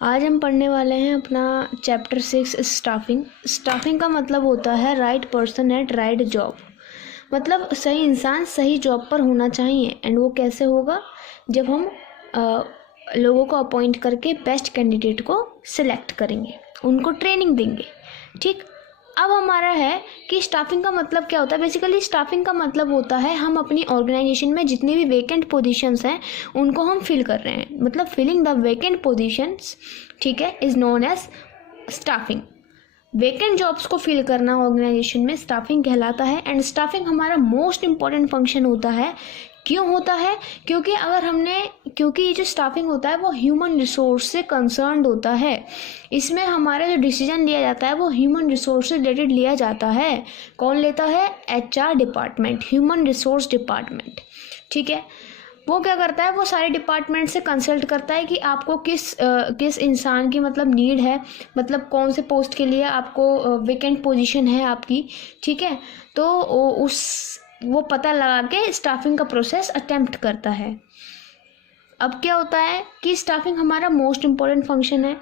आज हम पढ़ने वाले हैं अपना चैप्टर 6 स्टाफिंग। स्टाफिंग का मतलब होता है right person at right job. मतलब सही इंसान सही जॉब पर होना चाहिए। एंड वो कैसे होगा? जब हम लोगों को अपॉइंट करके बेस्ट कैंडिडेट को सिलेक्ट करेंगे, उनको ट्रेनिंग देंगे। ठीक, अब हमारा है कि स्टाफिंग का मतलब क्या होता है। बेसिकली स्टाफिंग का मतलब होता है हम अपनी ऑर्गेनाइजेशन में जितने भी वेकेंट पोजीशंस हैं उनको हम फिल कर रहे हैं। मतलब फिलिंग द वेकेंट पोजीशंस, ठीक है, is known as staffing. Vacant jobs को फिल करना ऑर्गेनाइजेशन में स्टाफिंग कहलाता है। एंड स्टाफिंग हमारा मोस्ट इंपॉर्टेंट फंक्शन होता है। क्यों होता है? क्योंकि ये जो स्टाफिंग होता है वो ह्यूमन रिसोर्स से कंसर्न्ड होता है। इसमें हमारा जो डिसीजन लिया जाता है वो ह्यूमन रिसोर्स से रिलेटेड लिया जाता है। कौन लेता है? HR department, human resource department. ठीक है, वो क्या करता है, वो सारे डिपार्टमेंट से कंसल्ट करता है कि आपको किस इंसान की मतलब नीड है, मतलब कौन से पोस्ट के लिए आपको वेकेंट पोजीशन है आपकी। ठीक है, तो वो पता लगा के स्टाफिंग का प्रोसेस अटेम्प्ट करता है। अब क्या होता है कि स्टाफिंग हमारा मोस्ट इम्पॉर्टेंट फंक्शन है।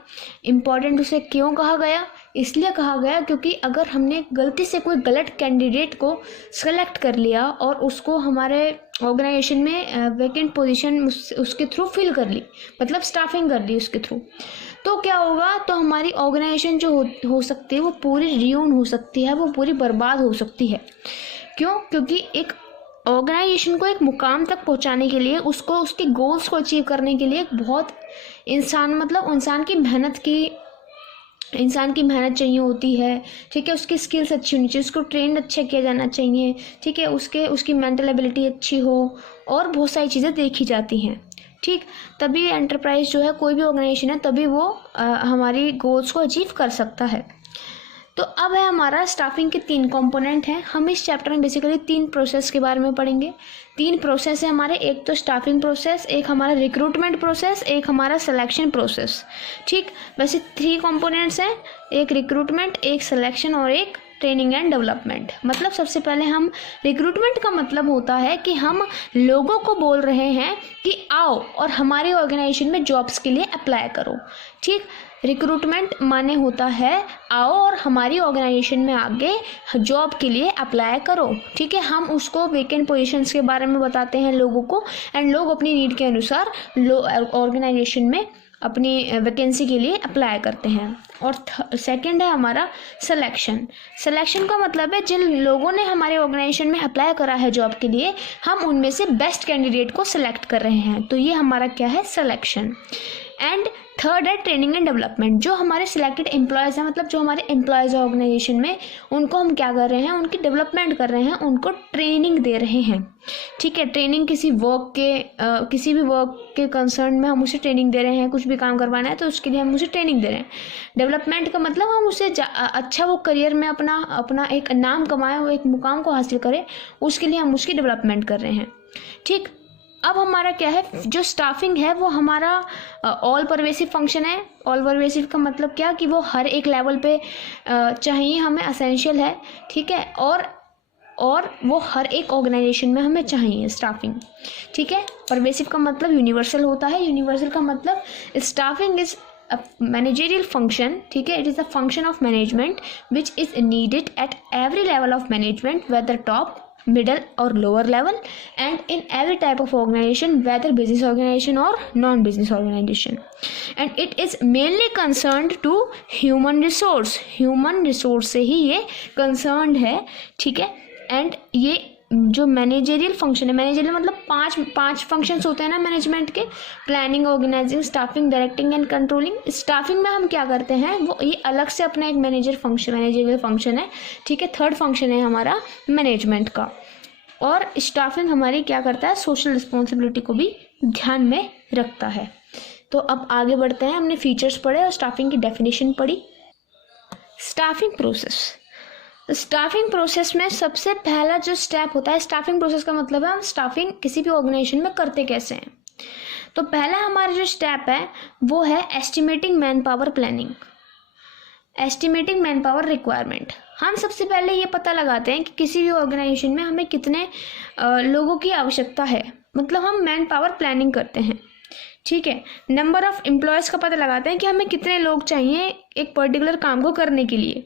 इम्पॉर्टेंट उसे क्यों कहा गया? इसलिए कहा गया क्योंकि अगर हमने गलती से कोई गलत कैंडिडेट को सेलेक्ट कर लिया और उसको हमारे ऑर्गेनाइजेशन में वेकेंट पोजीशन उसके थ्रू फिल कर ली, मतलब स्टाफिंग कर ली उसके थ्रू, तो क्या होगा? तो हमारी ऑर्गेनाइजेशन जो हो सकती है वो पूरी रियून हो सकती है, वो पूरी बर्बाद हो सकती है। क्यों? क्योंकि एक ऑर्गेनाइजेशन को एक मुकाम तक पहुंचाने के लिए, उसको उसके गोल्स को अचीव करने के लिए बहुत इंसान की मेहनत चाहिए होती है। ठीक है, उसकी स्किल्स अच्छी होनी चाहिए, उसको ट्रेंड अच्छा किया जाना चाहिए। ठीक है, उसकी मेंटल एबिलिटी अच्छी हो और बहुत सारी चीज़ें देखी जाती हैं। ठीक, तभी एंटरप्राइज जो है, कोई भी ऑर्गेनाइजेशन है, तभी वो हमारी गोल्स को अचीव कर सकता है। तो अब है हमारा स्टाफिंग के 3 कंपोनेंट हैं। हम इस चैप्टर में बेसिकली 3 प्रोसेस के बारे में पढ़ेंगे। 3 प्रोसेस है हमारे, एक तो स्टाफिंग प्रोसेस, एक हमारा रिक्रूटमेंट प्रोसेस, एक हमारा सिलेक्शन प्रोसेस। ठीक, वैसे 3 कंपोनेंट्स हैं, एक रिक्रूटमेंट, एक सिलेक्शन और एक ट्रेनिंग एंड डेवलपमेंट। मतलब सबसे पहले हम रिक्रूटमेंट का मतलब होता है कि हम लोगों को बोल रहे हैं कि आओ और हमारे ऑर्गेनाइजेशन में जॉब्स के लिए अप्लाई करो। ठीक, रिक्रूटमेंट माने होता है आओ और हमारी ऑर्गेनाइजेशन में आगे जॉब के लिए अप्लाई करो। ठीक है, हम उसको वेकेंट पोजीशंस के बारे में बताते हैं लोगों को, एंड लोग अपनी नीड के अनुसार ऑर्गेनाइजेशन में अपनी वैकेंसी के लिए अप्लाई करते हैं। और सेकंड है हमारा सिलेक्शन। सिलेक्शन का मतलब है जिन लोगों ने हमारे ऑर्गेनाइजेशन में अप्लाई करा है जॉब के लिए, हम उनमें से बेस्ट कैंडिडेट को सिलेक्ट कर रहे हैं, तो ये हमारा क्या है? सिलेक्शन। एंड थर्ड है ट्रेनिंग एंड डेवलपमेंट। जो हमारे सिलेक्टेड एम्प्लॉयज़ हैं, मतलब जो हमारे एम्प्लॉयज़ हैं ऑर्गेनाइजेशन में, उनको हम क्या कर रहे हैं? उनकी डेवलपमेंट कर रहे हैं, उनको ट्रेनिंग दे रहे हैं। ठीक है, ट्रेनिंग किसी भी वर्क के कंसर्न में हम उसे ट्रेनिंग दे रहे हैं। कुछ भी काम करवाना है तो उसके लिए हम उसे ट्रेनिंग दे रहे हैं। डेवलपमेंट का मतलब हम उसे अच्छा वो करियर में अपना एक नाम कमाए, वो एक मुकाम को हासिल करे, उसके लिए हम उसकी डेवलपमेंट कर रहे हैं। ठीक, अब हमारा क्या है? जो स्टाफिंग है वो हमारा ऑल परवेसिव फंक्शन है। ऑल परवेसिव का मतलब क्या? कि वो हर एक लेवल पे चाहिए, हमें असेंशियल है। ठीक है, और वो हर एक ऑर्गेनाइजेशन में हमें चाहिए स्टाफिंग। ठीक है, परवेसिव का मतलब यूनिवर्सल होता है। यूनिवर्सल का मतलब staffing is a managerial function. ठीक है, it is a function of management which is needed at every level of management, whether top, middle or lower level, and in every type of organization, whether business organization or non-business organization, and it is mainly concerned to human resource से ही ये concerned है। ठीक है, and ये जो managerial function है, managerial मतलब पांच फंक्शंस होते हैं ना मैनेजमेंट के: planning, organising, staffing, directing and controlling. Staffing में हम क्या करते हैं, वो ये अलग से अपना एक मैनेजरियल फंक्शन है। ठीक है, थर्ड फंक्शन है हमारा मैनेजमेंट का। और स्टाफिंग हमारी क्या करता है? सोशल रिस्पॉन्सिबिलिटी को भी ध्यान में रखता है। तो अब आगे बढ़ते हैं। हमने फीचर्स पढ़े और स्टाफिंग की डेफिनेशन पढ़ी। स्टाफिंग प्रोसेस में सबसे पहला जो स्टेप होता है, स्टाफिंग प्रोसेस का मतलब है हम स्टाफिंग किसी भी ऑर्गेनाइजेशन में करते कैसे हैं। तो पहला हमारा जो स्टेप है वो है estimating man power planning, estimating man power requirement. हम सबसे पहले ये पता लगाते हैं कि किसी भी ऑर्गेनाइजेशन में हमें कितने लोगों की आवश्यकता है, मतलब हम मैन पावर प्लानिंग करते हैं। ठीक है। नंबर ऑफ एम्प्लॉयज़ का पता लगाते हैं कि हमें कितने लोग चाहिए एक पर्टिकुलर काम को करने के लिए।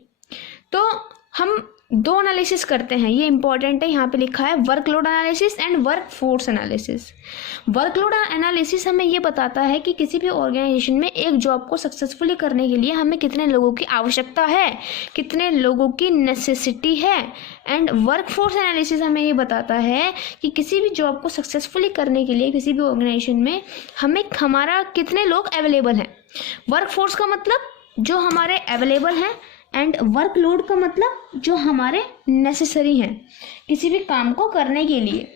तो हम दो एनालिसिस करते हैं, ये इंपॉर्टेंट है, यहाँ पे लिखा है workload analysis and work force analysis. Workload analysis हमें ये बताता है कि किसी भी ऑर्गेनाइजेशन में एक जॉब को सक्सेसफुली करने के लिए हमें कितने लोगों की आवश्यकता है, कितने लोगों की नेसेसिटी है। एंड वर्क फोर्स एनालिसिस हमें ये बताता है कि किसी भी जॉब को सक्सेसफुली करने के लिए किसी भी ऑर्गेनाइजेशन में हमारा कितने लोग अवेलेबल हैं। वर्क फोर्स का मतलब जो हमारे अवेलेबल हैं, एंड वर्कलोड का मतलब जो हमारे नेसेसरी हैं किसी भी काम को करने के लिए।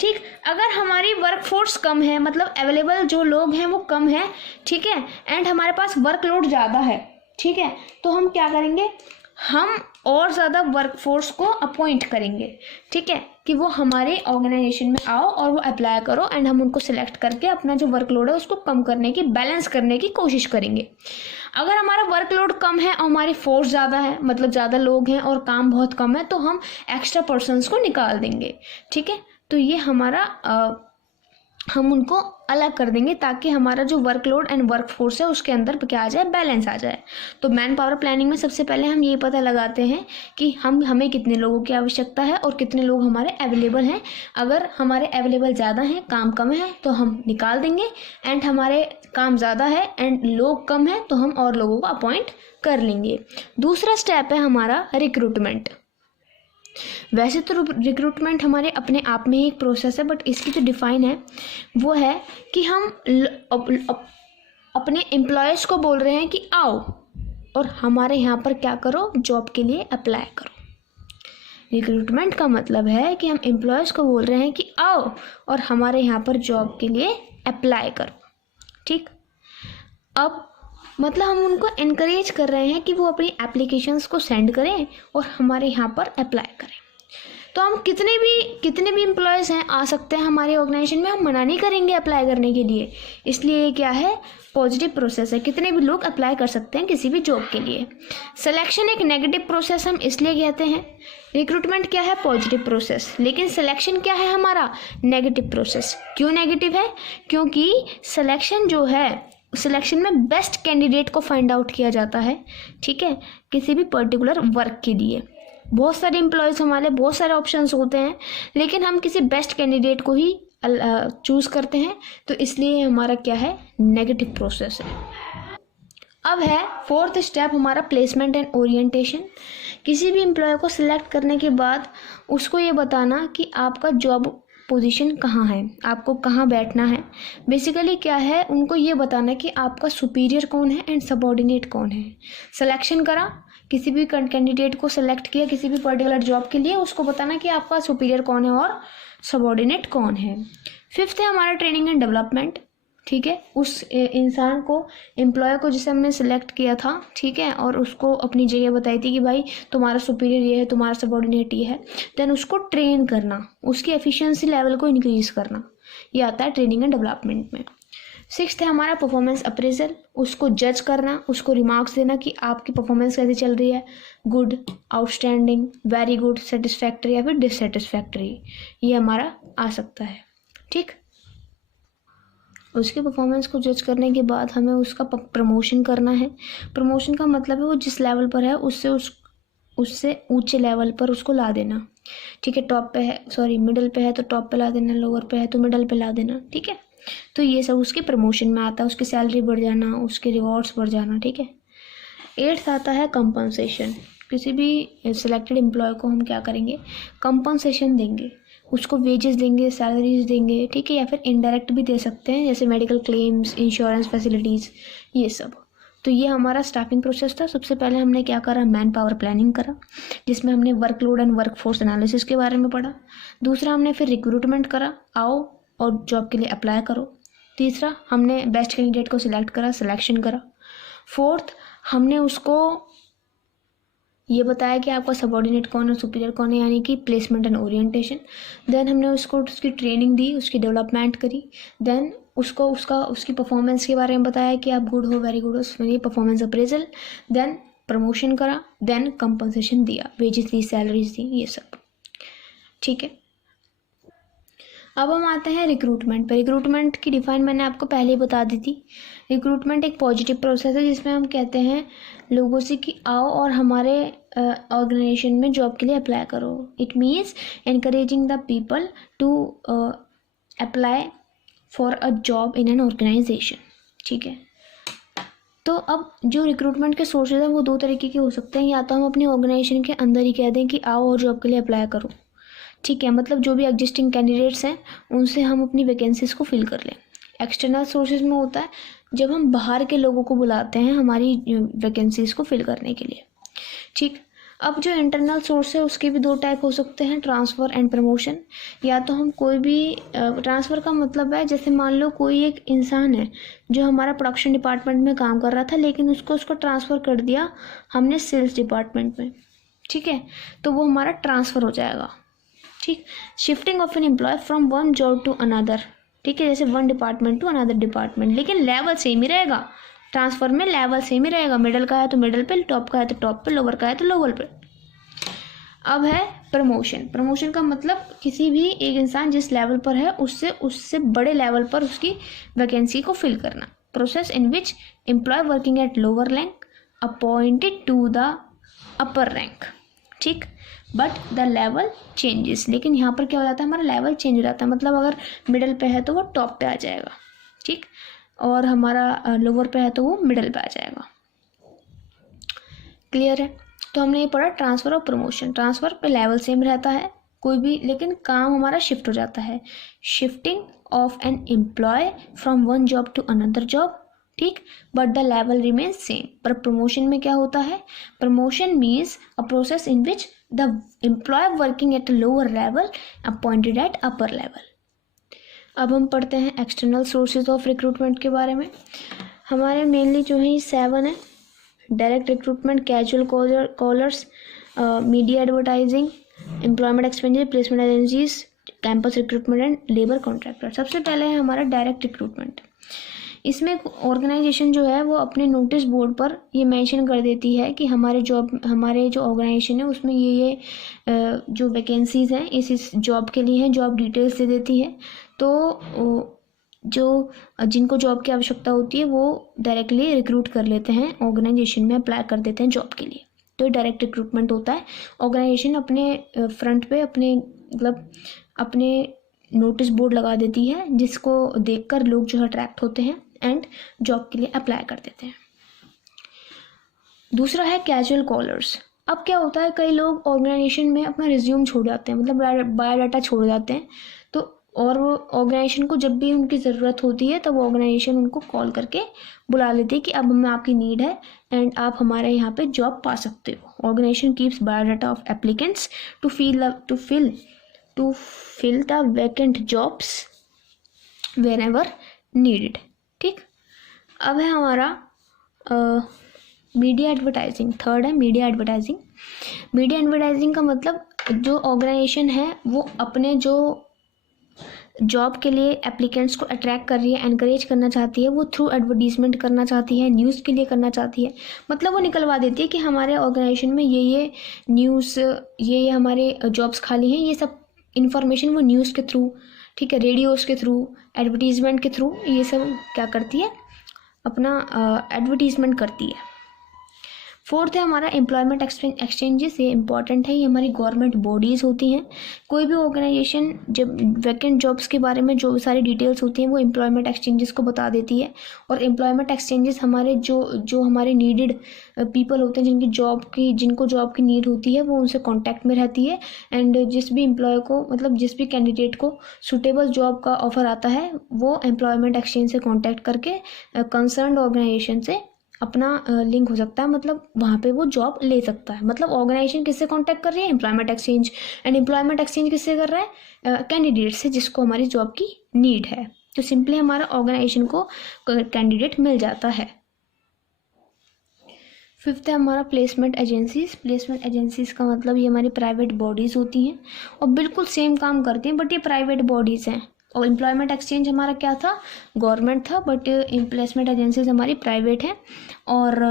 ठीक, अगर हमारी वर्क फोर्स कम है, मतलब अवेलेबल जो लोग हैं वो कम है, ठीक है, एंड हमारे पास वर्कलोड ज़्यादा है, ठीक है, तो हम क्या करेंगे, हम और ज़्यादा वर्कफोर्स को अपॉइंट करेंगे, ठीक है, कि वो हमारे ऑर्गेनाइजेशन में आओ और वो अप्लाई करो, एंड हम उनको सिलेक्ट करके अपना जो वर्कलोड है उसको कम करने की, बैलेंस करने की कोशिश करेंगे। अगर हमारा वर्कलोड कम है और हमारी फोर्स ज़्यादा है, मतलब ज़्यादा लोग हैं और काम बहुत कम है, तो हम एक्स्ट्रा पर्सन्स को निकाल देंगे, ठीक है। तो ये हमारा हम उनको अलग कर देंगे ताकि हमारा जो वर्कलोड एंड वर्कफोर्स है उसके अंदर क्या आ जाए, बैलेंस आ जाए। तो मैन पावर प्लानिंग में सबसे पहले हम ये पता लगाते हैं कि हमें कितने लोगों की आवश्यकता है और कितने लोग हमारे अवेलेबल हैं। अगर हमारे अवेलेबल ज़्यादा हैं, काम कम है, तो हम निकाल देंगे, एंड हमारे काम ज़्यादा है एंड लोग कम है तो हम और लोगों को अपॉइंट कर लेंगे। दूसरा स्टेप है हमारा रिक्रूटमेंट। वैसे तो रिक्रूटमेंट हमारे अपने आप में ही एक प्रोसेस है, बट इसकी जो डिफाइन है वो है कि हम अपने एम्प्लॉयज़ को बोल रहे हैं कि आओ और हमारे यहाँ पर क्या करो, जॉब के लिए अप्लाई करो। रिक्रूटमेंट का मतलब है कि हम एम्प्लॉयज़ को बोल रहे हैं कि आओ और हमारे यहाँ पर जॉब के लिए अप्लाई करो, ठीक। अब मतलब हम उनको इनकरेज कर रहे हैं कि वो अपनी एप्लीकेशंस को सेंड करें और हमारे यहाँ पर अप्लाई करें। तो हम कितने भी एम्प्लॉयज़ हैं आ सकते हैं हमारे ऑर्गेनाइजेशन में, हम मना नहीं करेंगे अप्लाई करने के लिए। इसलिए ये क्या है, पॉजिटिव प्रोसेस है, कितने भी लोग अप्लाई कर सकते हैं किसी भी जॉब के लिए। सिलेक्शन एक नेगेटिव प्रोसेस हम इसलिए कहते हैं, रिक्रूटमेंट क्या है, पॉजिटिव प्रोसेस, लेकिन सिलेक्शन क्या है हमारा, नेगेटिव प्रोसेस। क्यों नेगेटिव है, क्योंकि सिलेक्शन जो है, सिलेक्शन में बेस्ट कैंडिडेट को फाइंड आउट किया जाता है, ठीक है, किसी भी पर्टिकुलर वर्क के लिए। बहुत सारे एम्प्लॉयज़ हमारे, बहुत सारे ऑप्शंस होते हैं, लेकिन हम किसी बेस्ट कैंडिडेट को ही चूज़ करते हैं, तो इसलिए हमारा क्या है, नेगेटिव प्रोसेस है। अब है फोर्थ स्टेप हमारा प्लेसमेंट एंड ओरिएंटेशन। किसी भी एम्प्लॉय को सिलेक्ट करने के बाद उसको ये बताना कि आपका जॉब पोजीशन कहाँ है, आपको कहाँ बैठना है। बेसिकली क्या है, उनको ये बताना कि आपका सुपीरियर कौन है एंड सबऑर्डिनेट कौन है। सिलेक्शन करा, किसी भी कैंडिडेट को सिलेक्ट किया किसी भी पर्टिकुलर जॉब के लिए, उसको बताना कि आपका सुपीरियर कौन है और सबऑर्डिनेट कौन है। फिफ्थ है हमारा ट्रेनिंग एंड डेवलपमेंट, ठीक है, उस इंसान को, एम्प्लॉय को जिसे हमने सिलेक्ट किया था, ठीक है, और उसको अपनी जगह बताई थी कि भाई तुम्हारा सुपीरियर ये है, तुम्हारा सबऑर्डिनेट ये है, देन उसको ट्रेन करना, उसकी एफिशिएंसी लेवल को इंक्रीज करना, ये आता है ट्रेनिंग एंड डेवलपमेंट में। सिक्स्थ है हमारा परफॉर्मेंस अप्रेजल, उसको जज करना, उसको रिमार्क्स देना कि आपकी परफॉर्मेंस कैसी चल रही है, good, outstanding, very good, satisfactory या फिर डिससेटिस्फैक्ट्री, ये हमारा आ सकता है, ठीक। उसके परफॉर्मेंस को जज करने के बाद हमें उसका प्रमोशन करना है। प्रमोशन का मतलब है वो जिस लेवल पर है उससे ऊंचे लेवल पर उसको ला देना, ठीक है। टॉप पे है, सॉरी मिडिल पे है तो टॉप पे ला देना, लोअर पे है तो मिडिल पे ला देना, ठीक है। तो ये सब उसके प्रमोशन में आता है, उसकी सैलरी बढ़ जाना, उसके रिवॉर्ड्स बढ़ जाना, ठीक है। एट्थ आता है कंपनसेशन। किसी भी सिलेक्टेड एम्प्लॉय को हम क्या करेंगे, कंपनसेशन देंगे, उसको वेजेस देंगे, सैलरीज देंगे, ठीक है, या फिर इनडायरेक्ट भी दे सकते हैं, जैसे मेडिकल क्लेम्स, इंश्योरेंस फैसिलिटीज़, ये सब। तो ये हमारा स्टाफिंग प्रोसेस था। सबसे पहले हमने क्या करा, मैन पावर प्लानिंग करा, जिसमें हमने वर्कलोड एंड वर्कफोर्स एनालिसिस के बारे में पढ़ा। दूसरा हमने फिर रिक्रूटमेंट करा, आओ और जॉब के लिए अप्लाई करो। तीसरा हमने बेस्ट कैंडिडेट को सिलेक्ट करा, सिलेक्शन करा। फोर्थ हमने उसको ये बताया कि आपका सबऑर्डिनेट कौन है, सुपीरियर कौन है, यानी कि प्लेसमेंट एंड ओरिएंटेशन। देन हमने उसको उसकी ट्रेनिंग दी, उसकी डेवलपमेंट करी। देन उसको उसकी परफॉर्मेंस के बारे में बताया कि आप गुड हो, वेरी गुड हो, उसमें परफॉर्मेंस अप्रेजल। देन प्रमोशन करा, देन कंपनसेशन दिया, वेजेस दी, सैलरीज दी, ये सब, ठीक है। अब हम आते हैं रिक्रूटमेंट पर। रिक्रूटमेंट की डिफाइन मैंने आपको पहले ही बता दी थी। रिक्रूटमेंट एक पॉजिटिव प्रोसेस है जिसमें हम कहते हैं लोगों से कि आओ और हमारे ऑर्गेनाइजेशन में जॉब के लिए अप्लाई करो। It means encouraging the people to apply for a job in an organisation. ठीक है, तो अब जो रिक्रूटमेंट के सोर्सेज हैं वो दो तरीके के हो सकते हैं। या तो हम अपनी ऑर्गेनाइजेशन के अंदर ही कह दें कि आओ और जॉब के लिए अप्लाई करो। ठीक है, मतलब जो भी एग्जिस्टिंग कैंडिडेट्स हैं उनसे हम अपनी वैकेंसीज को फिल कर लें। एक्सटर्नल सोर्सेज में होता है जब हम बाहर के लोगों को बुलाते हैं हमारी वैकेंसीज को फिल करने के लिए। ठीक, अब जो इंटरनल सोर्स है उसके भी दो टाइप हो सकते हैं, ट्रांसफ़र एंड प्रमोशन। या तो हम कोई भी ट्रांसफ़र का मतलब है जैसे मान लो कोई एक इंसान है जो हमारा प्रोडक्शन डिपार्टमेंट में काम कर रहा था लेकिन उसको ट्रांसफ़र कर दिया हमने सेल्स डिपार्टमेंट में। ठीक है, तो वो हमारा ट्रांसफ़र हो जाएगा। ठीक, shifting of an employee from one job to another. ठीक है, जैसे one department to another department, लेकिन लेवल सेम ही रहेगा। ट्रांसफ़र में लेवल सेम ही रहेगा, मिडल का है तो मिडल पे, टॉप का है तो टॉप पे, लोअर का है तो लोअर पे। अब है प्रमोशन। प्रमोशन का मतलब किसी भी एक इंसान जिस लेवल पर है उससे बड़े लेवल पर उसकी वैकेंसी को फिल करना। Process in which employee working at lower rank appointed to the upper rank. ठीक, बट द लेवल चेंजेस। लेकिन यहाँ पर क्या हो जाता है, हमारा लेवल चेंज हो जाता है। मतलब अगर मिडल पे है तो वो टॉप पे आ जाएगा। ठीक, और हमारा लोअर पे है तो वो मिडल पे आ जाएगा। क्लियर है? तो हमने ये पढ़ा ट्रांसफ़र और प्रमोशन। ट्रांसफ़र पे लेवल सेम रहता है कोई भी, लेकिन काम हमारा शिफ्ट हो जाता है। Shifting of an employee from one job to another job. ठीक, but the level remains same. पर प्रमोशन में क्या होता है, promotion means a process in which the employee working at a lower level appointed at upper level. अब हम पढ़ते हैं एक्सटर्नल सोर्सेज ऑफ रिक्रूटमेंट के बारे में। हमारे मेनली जो है 7 है। Direct recruitment, casual callers, media advertising, employment expenditure, placement agencies, campus recruitment and labour contractor. सबसे पहले है हमारा डायरेक्ट रिक्रूटमेंट। इसमें ऑर्गेनाइजेशन जो है वो अपने नोटिस बोर्ड पर ये मेंशन कर देती है कि हमारे जो ऑर्गेनाइजेशन है उसमें ये जो वैकेंसीज़ हैं इस जॉब के लिए हैं, जॉब डिटेल्स दे देती है। तो जो जिनको जॉब की आवश्यकता होती है वो डायरेक्टली रिक्रूट कर लेते हैं, ऑर्गेनाइजेशन में अप्लाई कर देते हैं जॉब के लिए। तो डायरेक्ट रिक्रूटमेंट होता है। ऑर्गेनाइजेशन अपने फ्रंट पे अपने नोटिस बोर्ड लगा देती है जिसको देखकर लोग जो है अट्रैक्ट होते हैं एंड जॉब के लिए अप्लाई कर देते हैं। दूसरा है कैजुअल कॉलर्स। अब क्या होता है, कई लोग ऑर्गेनाइजेशन में अपना रिज्यूम छोड़ जाते हैं, मतलब बायोडाटा छोड़ जाते हैं। तो और वो ऑर्गेनाइजेशन को जब भी उनकी ज़रूरत होती है तब ऑर्गेनाइजेशन उनको कॉल करके बुला लेती है कि अब हमें आपकी नीड है एंड आप हमारे यहाँ पे जॉब पा सकते हो। Organisation keeps biodata of applicants to fill the vacant jobs whenever needed. ठीक, अब है हमारा मीडिया एडवर्टाइजिंग। थर्ड है मीडिया एडवर्टाइजिंग। मीडिया एडवर्टाइजिंग का मतलब जो ऑर्गेनाइजेशन है वो अपने जो जॉब के लिए एप्लीकेंट्स को अट्रैक्ट कर रही है, एनकरेज करना चाहती है, वो थ्रू एडवर्टीजमेंट करना चाहती है, न्यूज़ के लिए करना चाहती है। मतलब वो निकलवा देती है कि हमारे ऑर्गेनाइजेशन में ये न्यूज़, ये हमारे जॉब्स खाली हैं, ये सब इंफॉर्मेशन वो न्यूज़ के थ्रू, ठीक है, रेडियोज़ के थ्रू, एडवर्टीजमेंट के थ्रू ये सब क्या करती है, अपना एडवर्टीजमेंट करती है। फोर्थ है हमारा एम्प्लॉयमेंट एक्सचेंजेस। ये इंपॉर्टेंट है, ये हमारी गवर्नमेंट बॉडीज़ होती हैं। कोई भी ऑर्गेनाइजेशन जब वैकेंट जॉब्स के बारे में जो सारी डिटेल्स होती हैं वो एम्प्लॉयमेंट एक्सचेंजेस को बता देती है। और एम्प्लॉयमेंट एक्सचेंजेस हमारे जो हमारे नीडेड पीपल होते हैं जिनको जॉब की नीड होती है वो उनसे कॉन्टैक्ट में रहती है। एंड जिस भी एम्प्लॉय को, मतलब जिस भी कैंडिडेट को सूटेबल जॉब का ऑफर आता है वो एम्प्लॉयमेंट एक्सचेंज से कॉन्टैक्ट करके कंसर्न्ड ऑर्गेनाइजेशन से अपना लिंक हो सकता है, मतलब वहाँ पे वो जॉब ले सकता है। मतलब ऑर्गेनाइजेशन किससे कांटेक्ट कर रही है, employment exchange. And employment exchange किससे कर रहा है, कैंडिडेट से जिसको हमारी जॉब की नीड है। तो सिंपली हमारा ऑर्गेनाइजेशन को कैंडिडेट मिल जाता है। फिफ्थ है हमारा प्लेसमेंट एजेंसीज। प्लेसमेंट एजेंसीज का मतलब ये हमारी प्राइवेट बॉडीज़ होती हैं और बिल्कुल सेम काम करती हैं, बट ये प्राइवेट बॉडीज़ हैं। और एम्प्लॉयमेंट एक्सचेंज हमारा क्या था, गवर्नमेंट था, बट प्लेसमेंट एजेंसीज हमारी प्राइवेट हैं। और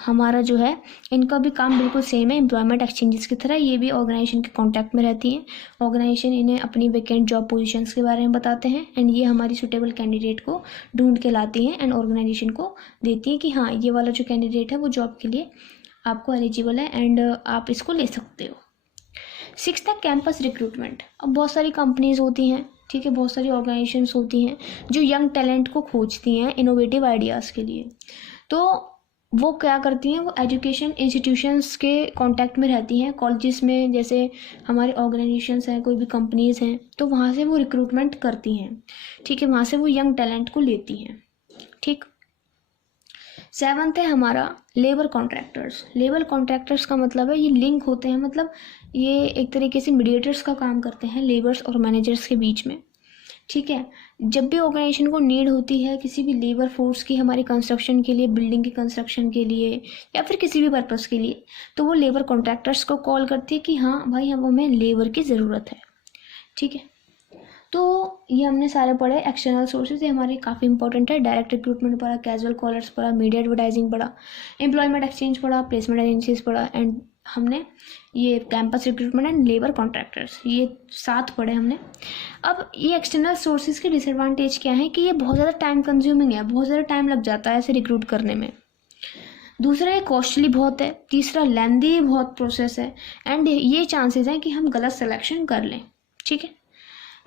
हमारा जो है इनका भी काम बिल्कुल सेम है एम्प्लॉयमेंट एक्सचेंजेस की तरह। ये भी ऑर्गेनाइजेशन के कांटेक्ट में रहती हैं। ऑर्गेनाइजेशन इन्हें अपनी वैकेंट जॉब पोजीशंस के बारे में बताते हैं एंड ये हमारी सुटेबल कैंडिडेट को ढूंढ के लाती हैं एंड ऑर्गेनाइजेशन को देती है कि हाँ ये वाला जो कैंडिडेट है वो जॉब के लिए आपको एलिजिबल है एंड आप इसको ले सकते हो। 6 था कैंपस रिक्रूटमेंट। अब बहुत सारी कंपनीज होती हैं, ठीक है, बहुत सारी ऑर्गेनाइजेशंस होती हैं जो यंग टैलेंट को खोजती हैं इनोवेटिव आइडियाज़ के लिए। तो वो क्या करती हैं, वो एजुकेशन इंस्टीट्यूशंस के कांटेक्ट में रहती हैं, कॉलेजेस में, जैसे हमारे ऑर्गेनाइजेशंस हैं, कोई भी कंपनीज़ हैं, तो वहाँ से वो रिक्रूटमेंट करती हैं, ठीक है, वहाँ से वो यंग टैलेंट को लेती हैं, ठीक। 7th है हमारा लेबर कॉन्ट्रैक्टर्स। लेबर कॉन्ट्रैक्टर्स का मतलब है ये लिंक होते हैं, मतलब ये एक तरीके से मीडिएटर्स का काम करते हैं लेबर्स और मैनेजर्स के बीच में, ठीक है। जब भी ऑर्गेनाइजेशन को नीड होती है किसी भी लेबर फोर्स की हमारी कंस्ट्रक्शन के लिए, बिल्डिंग की कंस्ट्रक्शन के लिए या फिर किसी भी पर्पस के लिए, तो वो लेबर कॉन्ट्रैक्टर्स को कॉल करती है कि हाँ भाई हमें लेबर की ज़रूरत है, ठीक है। तो ये हमने सारे पढ़े। एक्सटर्नल सोर्सेज ये हमारे काफ़ी इंपॉर्टेंट है। डायरेक्ट रिक्रूटमेंट पढ़ा, कैजुअल कॉलर्स पढ़ा, मीडिया एडवर्टाइजिंग पढ़ा, एम्प्लॉयमेंट एक्सचेंज पढ़ा, प्लेसमेंट एजेंसीज पढ़ा एंड हमने ये campus recruitment and labour contractors, ये 7 पढ़े हमने। अब ये एक्सटर्नल सोर्सेज के डिसएडवांटेज क्या है कि ये बहुत ज़्यादा टाइम कंज्यूमिंग है, बहुत ज़्यादा टाइम लग जाता है ऐसे रिक्रूट करने में। दूसरा ये कॉस्टली बहुत है। तीसरा लेंदी बहुत प्रोसेस है एंड ये चांसेस हैं कि हम गलत सिलेक्शन कर लें, ठीक है।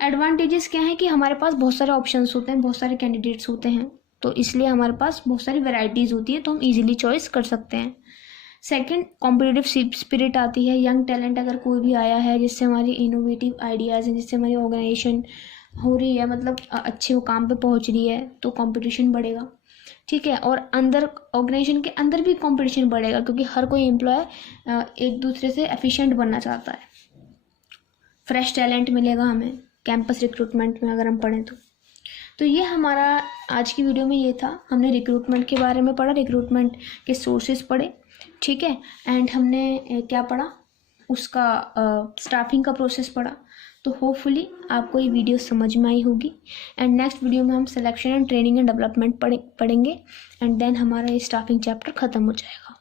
एडवांटेजेस क्या है कि हमारे पास बहुत सारे ऑप्शंस होते हैं, बहुत सारे कैंडिडेट्स होते हैं, तो इसलिए हमारे पास बहुत सारी वैरायटीज़ होती है, तो हम इजीली चॉइस कर सकते हैं। सेकंड, कॉम्पिटिटिव स्पिरिट आती है। यंग टैलेंट अगर कोई भी आया है जिससे हमारी इनोवेटिव आइडियाज़ हैं, जिससे हमारी ऑर्गेनाइजेशन हो रही है, मतलब अच्छे मुकाम पे पहुंच रही है, तो कंपटीशन बढ़ेगा, ठीक है। और अंदर ऑर्गेनाइजेशन के अंदर भी कंपटीशन बढ़ेगा क्योंकि हर कोई एम्प्लॉय एक दूसरे से एफिशिएंट बनना चाहता है। फ्रेश टैलेंट मिलेगा हमें कैंपस रिक्रूटमेंट में अगर हम पढ़ें तो ये हमारा आज की वीडियो में ये था। हमने रिक्रूटमेंट के बारे में पढ़ा, रिक्रूटमेंट के सोर्सेज पढ़े, ठीक है, एंड हमने क्या पढ़ा, उसका स्टाफिंग का प्रोसेस पढ़ा। तो होपफुली आपको ये वीडियो समझ में आई होगी एंड नेक्स्ट वीडियो में हम selection and training and development पढ़ेंगे एंड देन हमारा ये स्टाफिंग चैप्टर ख़त्म हो जाएगा।